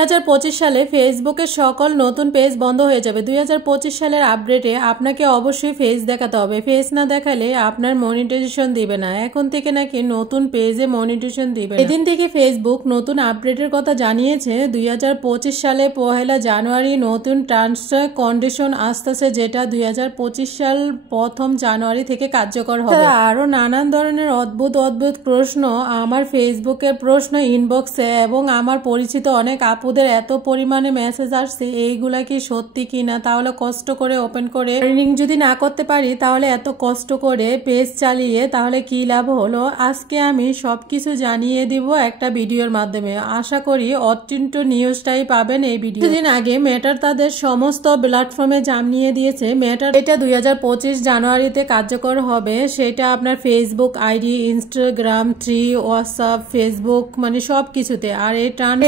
2025 সালে ফেসবুকের সকল নতুন পেজ বন্ধ হয়ে যাবে। 2025 সালের আপডেটে আপনাকে অবশ্যই ফেস দেখাতে হবে। ফেস না দেখালে আপনার মনিটাইজেশন দিবে না। এখন থেকে নাকি নতুন পেজে মনিটাইজেশন দিবে না। এদিন থেকে ফেসবুক নতুন আপডেটের কথা জানিয়েছে। 2025 সালে 1 জানুয়ারি নতুন টার্মস কন্ডিশন আসতেছে, যেটা 2025 সাল 1 জানুয়ারি থেকে কার্যকর হবে। আরো নানান ধরনের অদ্ভুত প্রশ্ন আমার ফেসবুকের প্রশ্ন ইনবক্সে এবং আমার পরিচিত অনেক আপুদের এত পরিমাণে মেসেজ আসছে, এইগুলা কি সত্যি কিনা, তাহলে কষ্ট করে ওপেন করে আর্নিং যদি না করতে পারি তাহলে এত কষ্ট করে পেজ চালিয়ে তাহলে কি লাভ হলো। আজকে আমি সবকিছু জানিয়ে দিব একটা ভিডিওর মাধ্যমে। আশা করি অত্যন্ত নিউজটাই পাবেন এই ভিডিও। কিছুদিন আগে মেটার তাদের সমস্ত প্ল্যাটফর্মে জানিয়ে দিয়েছে মেটার এটা 2025 জানুয়ারিতে কার্যকর হবে। সেটা আপনার Facebook ID, Instagram, three, WhatsApp, Facebook মানে সব কিছুতে। আর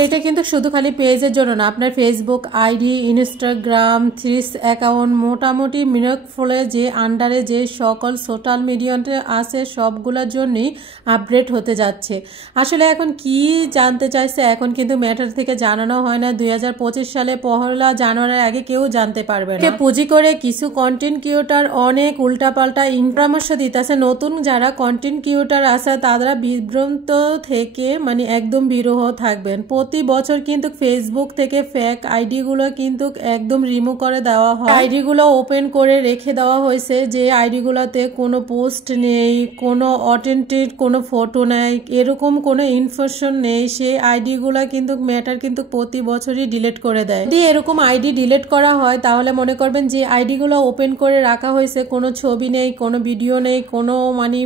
এটা কিন্তু শুধু খালি পেজের জন্য না, আপনার ফেসবুক আইডি, ইনস্টাগ্রাম, থ্রিস অ্যাকাউন্ট, মোটামুটি মিরকফলে যে আন্ডারে যে সকল সোশ্যাল মিডিয়াতে আছে সবগুলোর জন্যই আপডেট হতে যাচ্ছে। আসলে এখন কি জানতে চাইছে, এখন কিন্তু ম্যাটার থেকে জানানো হয় না। 2025 সালে 1 জানুয়ারির আগে কেউ জানতে পারবে না। পুঁজি করে কিছু কন্টেন্ট ক্রিয়েটর অনেক উল্টাপাল্টা পরামর্শ দিতেছে। নতুন যারা কন্টেন্ট ক্রিয়েটর আছে তারা বিভ্রান্ত থেকে মানে একদম বিরহ থাকবেন। প্রতি বছর কিন্তু ফেসবুক থেকে ফেক আইডিগুলো কিন্তু একদম রিমুভ করে দেওয়া হয়। আইডিগুলো ওপেন করে রেখে দেওয়া হয়েছে, যে আইডিগুলোতে কোনো পোস্ট নেই, কোনো অথেন্টিক কোনো ফটো নেই, এরকম কোনো ইনফরমেশন নেই। সেই আইডিগুলো কিন্তু ম্যাটার কিন্তু প্রতি বছরই ডিলিট করে দেয়। যদি এরকম আইডি ডিলিট করা হয় তাহলে মনে করবেন যে আইডিগুলো ওপেন করে রাখা হয়েছে, কোনো ছবি নেই, কোনো ভিডিও নেই, কোনো মানে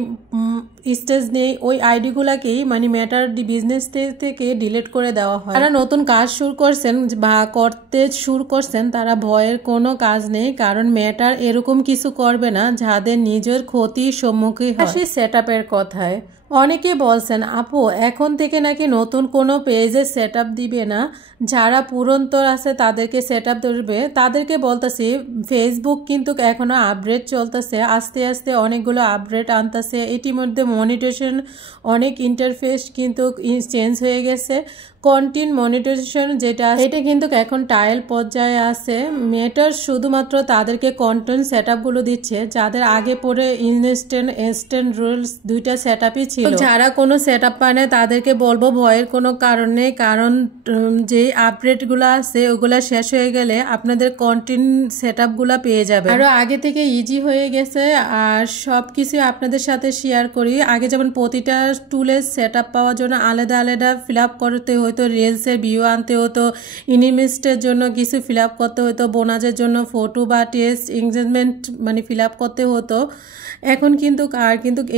স্টেজ নেই, ওই আইডিগুলাকেই মানে ম্যাটার বিজনেস থেকে ডিলিট করে দেওয়া হয়। যারা নতুন কাজ শুরু করছেন বা করতে শুরু করছেন তারা ভয়ের কোনো কাজ নেই, কারণ ম্যাটার এরকম কিছু করবে না যাদের নিজের ক্ষতির সম্মুখীন হয়। সেই সেটআপের কথায় অনেকে বলছেন আপু এখন থেকে নাকি নতুন কোনো পেজে সেটআপ দিবে না, যারা পুরন্তর আছে তাদেরকে সেটআপ ধরবে। তাদেরকে বলতেছি ফেসবুক কিন্তু এখনো আপডেট চলতেছে, আস্তে আস্তে অনেকগুলো আপডেট আনতেছে। ইতিমধ্যে মনিটাইজেশন অনেক ইন্টারফেস কিন্তু চেঞ্জ হয়ে গেছে। কন্টেন্ট মনিটাইজেশন যেটা এটা কিন্তু এখন ট্রায়াল পর্যায়ে আছে। মেটার শুধুমাত্র তাদেরকে কন্টেন্ট সেটআপগুলো দিচ্ছে যাদের আগে পরে ইনস্ট্যান্ট রুলস দুইটা সেটআপই ছিল। যারা কোনো সেটআপ পায় না তাদেরকে বলবো ভয়ের কোনো কারণ নেই, কারণ যে আপডেটগুলো আছে ওগুলা শেষ হয়ে গেলে আপনাদের কন্টেন্ট সেটআপগুলো পেয়ে যাবে। আরো আগে থেকে ইজি হয়ে গেছে। আর সবকিছু আপনাদের সাথে শেয়ার করি। আগে যেমন প্রতিটা টুলের সেটআপ পাওয়ার জন্য আলাদা আলাদা ফিল আপ করতে হতো, রিলসের ভিউ আনতে হতো, ইনিমেস্টের জন্য কিছু ফিল আপ করতে হতো, বোনাসের জন্য ফটো বা টেস্ট এঙ্গেজমেন্ট মানে ফিল আপ করতে হতো। এখন কিন্তু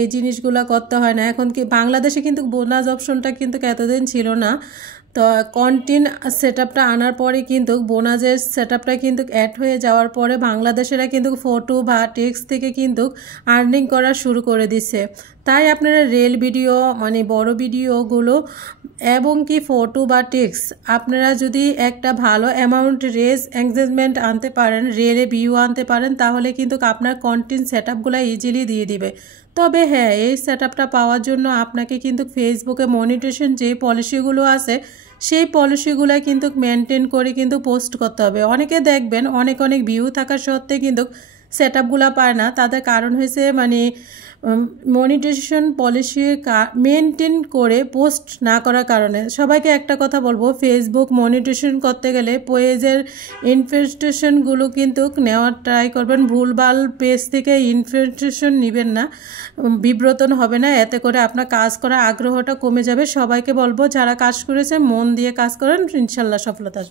এই জিনিসগুলো করতে হয় না। এখন কি বাংলাদেশে কিন্তু বোনাস অপশনটা কিন্তু এতদিন ছিল না। তো কন্টেন্ট সেটআপটা আনার পরে কিন্তু বোনাসের সেটআপটা কিন্তু অ্যাড হয়ে যাওয়ার পরে বাংলাদেশেরা কিন্তু ফটো বা টেক্সট থেকে কিন্তু আর্নিং করা শুরু করে দিচ্ছে। তাই আপনারা রিল ভিডিও মানে বড় ভিডিওগুলো এবং কি ফটো বা টেক্সট আপনারা যদি একটা ভালো অ্যামাউন্ট এঙ্গেজমেন্ট আনতে পারেন, রিলে ভিউ আনতে পারেন, তাহলে কিন্তু আপনার কন্টেন্ট সেটআপগুলো ইজিলি দিয়ে দিবে। তবে হ্যাঁ, এই সেটআপটা পাওয়ার জন্য আপনাকে কিন্তু ফেসবুকে মনিটাইজেশন যে পলিসিগুলো আছে সেই পলিসিগুলো কিন্তু মেনটেন করে কিন্তু পোস্ট করতে হবে। অনেকে দেখবেন অনেক ভিউ থাকা সত্ত্বেও কিন্তু সেটআপগুলো পায় না। তাদের কারণ হয়েছে মানে মনিটাইজেশন পলিসি মেনটেন করে পোস্ট না করার কারণে। সবাইকে একটা কথা বলবো, ফেসবুক মনিটাইজেশন করতে গেলে পেজের ইনফরমেশনগুলো কিন্তু নেওয়ার ট্রাই করবেন। ভুলভাল পেজ থেকে ইনফরমেশন নেবেন না, বিব্রত হবে না, এতে করে আপনার কাজ করার আগ্রহটা কমে যাবে। সবাইকে বলবো যারা কাজ করেছেন মন দিয়ে কাজ করেন, ইনশাল্লাহ সফলতা আসবে।